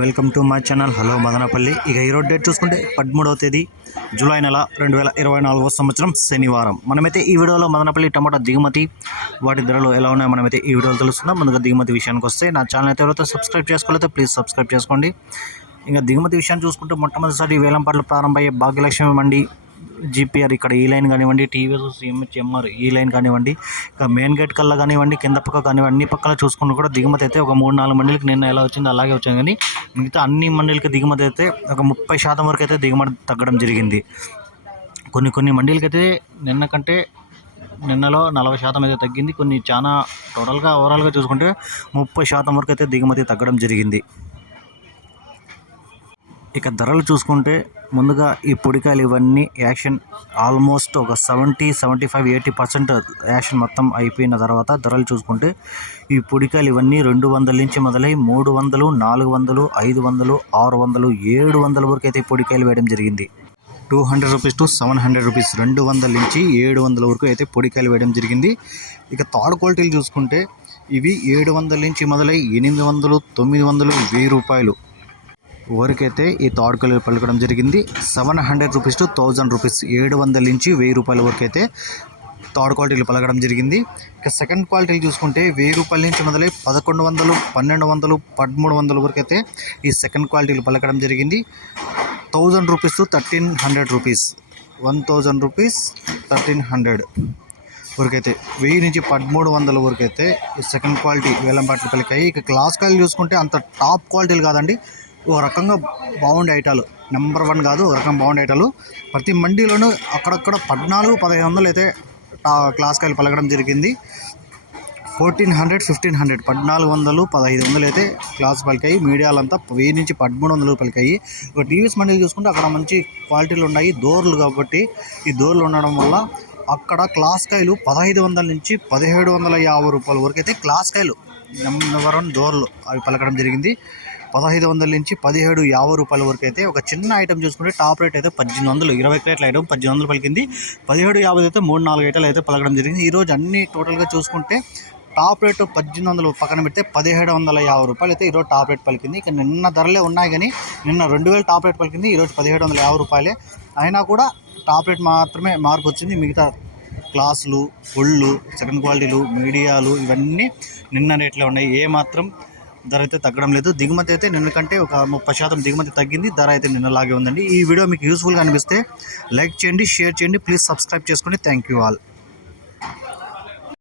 Welcome to my channel. Hello Madanapalle. ఇక ఈరోజు date చూసుకుంటే పదమూడవ తేదీ జూలై నెల రెండు వేల ఇరవై నాలుగవ సంవత్సరం శనివారం. మనమైతే ఈ వీడియోలో మదనపల్లి టమాటా దిగుమతి వాటి ధరలు ఎలా ఉన్నాయో మనమైతే ఈ వీడియోలో తెలుస్తున్నాం ముందుగా దిగుమతి విషయానికి వస్తే నా ఛానల్ అయితే ఎవరైతే సబ్స్క్రైబ్ చేసుకోలేదో ప్లీజ్ సబ్స్క్రైబ్ చేసుకోండి. ఇంకా దిగుమతి విషయాన్ని చూసుకుంటే మొట్టమొదటిసారి వేలంపాట్లు ప్రారంభమయ్యే భాగ్యలక్ష్మి మండి జిపిఆర్ ఇక్కడ ఈ లైన్ కానివ్వండి టీవీఎస్ సిఎంహెచ్ ఎంఆర్ ఈ లైన్ కానివ్వండి ఇక మెయిన్ గేట్ కల్లా కానివ్వండి కింద పక్క కానివ్వండి అన్ని పక్కల చూసుకుని కూడా దిగుమతి అయితే ఒక మూడు నాలుగు మండలికి నిన్న ఎలా వచ్చింది అలాగే వచ్చింది కానీ మిగతా అన్ని మండలికి దిగుమతి అయితే ఒక ముప్పై శాతం వరకు అయితే దిగుమతి తగ్గడం జరిగింది. కొన్ని కొన్ని మండలికి అయితే నిన్న కంటే నిన్నలో నలభై శాతం అయితే తగ్గింది. కొన్ని చాలా టోటల్గా ఓవరాల్గా చూసుకుంటే ముప్పై శాతం వరకు అయితే దిగుమతి తగ్గడం జరిగింది. ఇక ధరలు చూసుకుంటే ముందుగా ఈ పొడికాయలు ఇవన్నీ యాక్షన్ ఆల్మోస్ట్ ఒక seventy seventy five eighty percent action మొత్తం అయిపోయిన తర్వాత ధరలు చూసుకుంటే ఈ పొడికాయలు ఇవన్నీ రెండు వందల నుంచి మొదలై మూడు వందలు నాలుగు వందలు ఐదు వందలు ఆరు వందలు ఏడు వందల వరకు అయితే పొడికాయలు వేయడం జరిగింది. Two hundred rupees to seven hundred rupees రెండు వందల నుంచి ఏడు వందల వరకు అయితే పొడికాయలు వేయడం జరిగింది. ఇక థర్డ్ క్వాలిటీలు చూసుకుంటే ఇవి ఏడు వందల నుంచి మొదలై ఎనిమిది వందలు తొమ్మిది వందలు వెయ్యి రూపాయలు వరకైతే ఈ థర్డ్ క్వాలిటీ పలకడం జరిగింది. Seven hundred rupees to thousand rupees. ఏడు వందల నుంచి వెయ్యి రూపాయల వరకు అయితే థర్డ్ క్వాలిటీలు పలకడం జరిగింది. ఇక సెకండ్ క్వాలిటీలు చూసుకుంటే వెయ్యి రూపాయల నుంచి మొదలై పదకొండు వందలు పన్నెండు వందలు పదమూడు వందల వరకు అయితే ఈ సెకండ్ క్వాలిటీలు పలకడం జరిగింది. Thousand rupees to thirteen hundred rupees. One thousand rupees thirteen hundred వరకైతే. వెయ్యి నుంచి పదమూడు వందల వరకు అయితే ఈ సెకండ్ క్వాలిటీ వేలంపాట్లు పలికాయి. ఇక క్లాస్ కాయలు చూసుకుంటే అంత టాప్ క్వాలిటీలు కాదండి. ఓ రకంగా బాగుండే ఐటాలు. నెంబర్ వన్ కాదు ఒక రకం బాగుండే ఐటాలు. ప్రతి మండీలోనూ అక్కడక్కడ పద్నాలుగు పదహైదు వందలు అయితే టా- క్లాస్ కాయలు పలకడం జరిగింది. ఫోర్టీన్ హండ్రెడ్ ఫిఫ్టీన్ హండ్రెడ్ పద్నాలుగు వందలు పదహైదు వందలు అయితే క్లాస్ పలికాయి. మీడియాలంతా వెయ్యి నుంచి పదమూడు వందలు పలికాయి. ఒక టీవీస్ మండలి చూసుకుంటే అక్కడ మంచి క్వాలిటీలు ఉన్నాయి. దోర్లు కాబట్టి ఈ దోర్లు ఉండడం వల్ల అక్కడ క్లాస్ కాయలు పదహైదు వందల నుంచి పదిహేడు వందల యాభై రూపాయల వరకు అయితే క్లాస్ కాయలు నెంబర్ వన్ దోర్లు అవి పలకడం జరిగింది. పదహైదు వందల నుంచి పదిహేడు యాభై రూపాయల వరకు అయితే ఒక చిన్న ఐటమ్ చూసుకుంటే టాప్ రేట్ అయితే పద్దెనిమిది వందలు ఇరవై క్రేట్ల ఐటమ్ పద్దెనిమిది వందలు పలికింది. పదిహేడు యాభై అయితే మూడు నాలుగు ఐటలు అయితే పలకడం జరిగింది. ఈరోజు అన్ని టోటల్గా చూసుకుంటే టాప్ రేటు పద్దెనిమిది వందలు పక్కన పెడితే పదిహేడు వందల యాభై రూపాయలు అయితే ఈరోజు టాప్ రేట్ పలికింది. ఇక నిన్న ధరలే ఉన్నాయి కానీ నిన్న రెండు వేలు టాప్ రేట్ పలికింది. ఈరోజు పదిహేడు వందల యాభై రూపాయలే. అయినా కూడా టాప్ రేట్ మాత్రమే మార్పు వచ్చింది. మిగతా క్లాసులు ఒళ్ళు సెకండ్ క్వాలిటీలు మీడియాలు ఇవన్నీ నిన్న రేట్లో ఉన్నాయి. ఏ మాత్రం ధర అయితే తగ్గడం లేదు. దిగుమతి అయితే నిన్న కంటే ఒక ముప్పై శాతం దిగుమతి తగ్గింది. ధర అయితే నిన్నలాగే ఉందండి. ఈ వీడియో మీకు యూస్ఫుల్గా అనిపిస్తే లైక్ చేయండి షేర్ చేయండి. ప్లీజ్ సబ్స్క్రైబ్ చేసుకోండి థ్యాంక్ యూ ఆల్